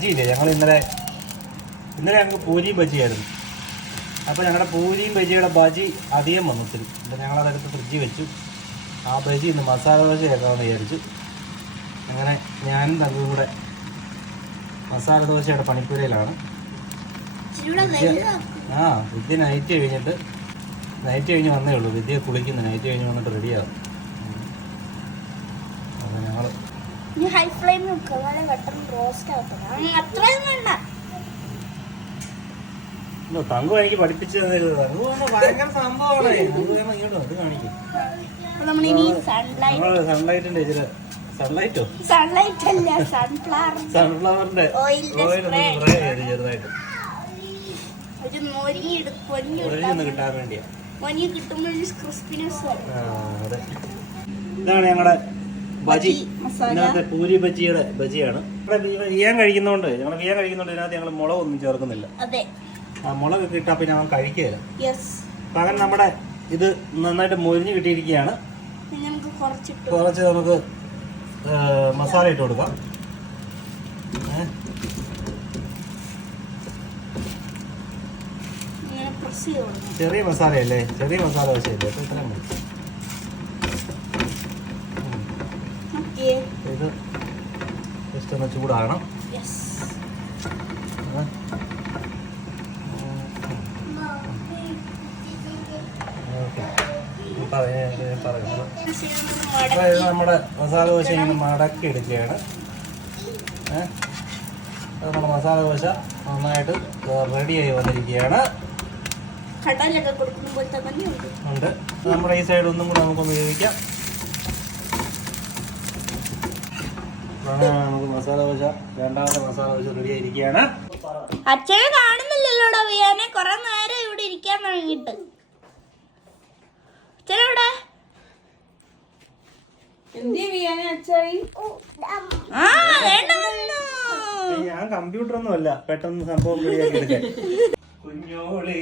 ബജിയില്ലേ, ഞങ്ങൾ ഇന്നലെ ഞങ്ങൾക്ക് പൂരിയും ബജിയായിരുന്നു. അപ്പോൾ ഞങ്ങളുടെ പൂരിയും ബജിയുടെ ബജി അധികം വന്നത്തില്ല. അപ്പോൾ ഞങ്ങളതെടുത്ത് ഫ്രിഡ്ജിൽ വെച്ചു. ആ ബജി ഇന്ന് മസാല ദോശ ആക്കാമെന്ന് വിചാരിച്ചു. അങ്ങനെ ഞാനും തങ്കും കൂടെ മസാല ദോശയുടെ പണിപ്പുരയിലാണ്. വിദ്യ നൈറ്റ് കഴിഞ്ഞ് വന്നേ ഉള്ളൂ. വിദ്യ കുളിക്കുന്നു, നൈറ്റ് കഴിഞ്ഞ് വന്നിട്ട് റെഡിയാകും. അപ്പോൾ ഞങ്ങൾ തങ്കു എനിക്ക് പഠിപ്പിച്ചു തന്നരുത്. ഭയങ്കര സംഭവമാണ്. ഇത് കാണിക്കും. സൺലൈറ്റിന്റെ ഇതില് സൺഫ്ലവറിന്റെ ചെറുതായിട്ട് കിട്ടാൻ വേണ്ടിയാ. ഇതാണ് ഞങ്ങളുടെ ബജി. ഇതിനകത്ത് പൂരി ബജിയുടെ ബജിയാണ്. ബിരിയാൻ കഴിക്കുന്നോണ്ട് ഇതിനകത്ത് ഞങ്ങൾ മുളകൊന്നും ചേർക്കുന്നില്ല. ആ മുളകൊക്കെ ഇട്ടാ പിന്നെ അവൻ കഴിക്കുകയില്ല. പകരം നമ്മുടെ ഇത് നന്നായിട്ട് മൊരിഞ്ഞ് കിട്ടിയിരിക്കുകയാണ്. കുറച്ച് നമുക്ക് മസാല ഇട്ട് കൊടുക്കാം. ചെറിയ മസാലയല്ലേ, ചെറിയ മസാല ദോശയല്ലേ, അപ്പോൾ ഇത്രയും മതി. ഇത് ജസ്റ്റ് ഒന്ന് ചൂടാകണം. നമ്മുടെ മസാല ദോശ ഇങ്ങനെ മടക്കി എടുക്കുകയാണ്. നമ്മുടെ മസാല ദോശ നന്നായിട്ട് റെഡിയായി വന്നിരിക്കുകയാണ്. ഉണ്ട്. നമ്മുടെ ഈ സൈഡ് ഒന്നും കൂടെ നമുക്കൊന്ന് വേവിക്കാം. നമുക്ക് മസാല ദോശ, രണ്ടാമത്തെ മസാല ദോശ റെഡി ആയിരിക്കുകയാണ്. അച്ഛനെ കാണുന്നില്ലല്ലോടാ വിയാനെ, കുറെ നേരം ഇവിടെ ഇരിക്കാൻ തുടങ്ങിയിട്ട്. ഞാൻ കമ്പ്യൂട്ടർ ഒന്നും അല്ല, പെട്ടെന്ന് സംഭവം റെഡിയാക്കി എടുക്കാൻ. കുഞ്ഞോളി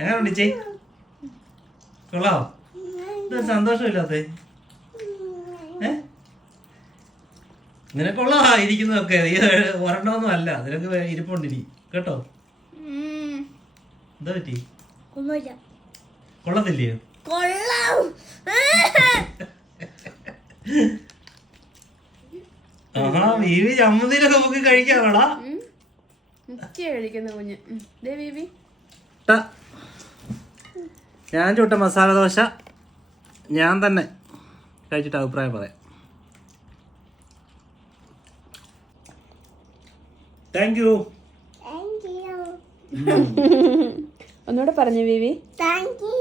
എങ്ങനെയുണ്ട് ചേ? കൊള്ളാവോ? സന്തോഷമില്ലാത്ത നിനക്കുള്ള ഇരിക്കുന്നതൊക്കെ ഒരെണ്ണമൊന്നും അല്ല, നിനക്ക് ഇരിപ്പുണ്ടിരി കേട്ടോ. എന്താ പറ്റി? കൊള്ളത്തില്ലയോ? ആഹാ, ബീവി ചമ്മന്തിയിലൊക്കെ നമുക്ക് കഴിക്കാമോടാ? ഞാൻ ചുട്ട മസാല ദോശ ഞാൻ തന്നെ കഴിച്ചിട്ട് അഭിപ്രായം പറയാം. Thank you. ഒന്നുകൂടെ പറഞ്ഞു ബേബി. Thank you.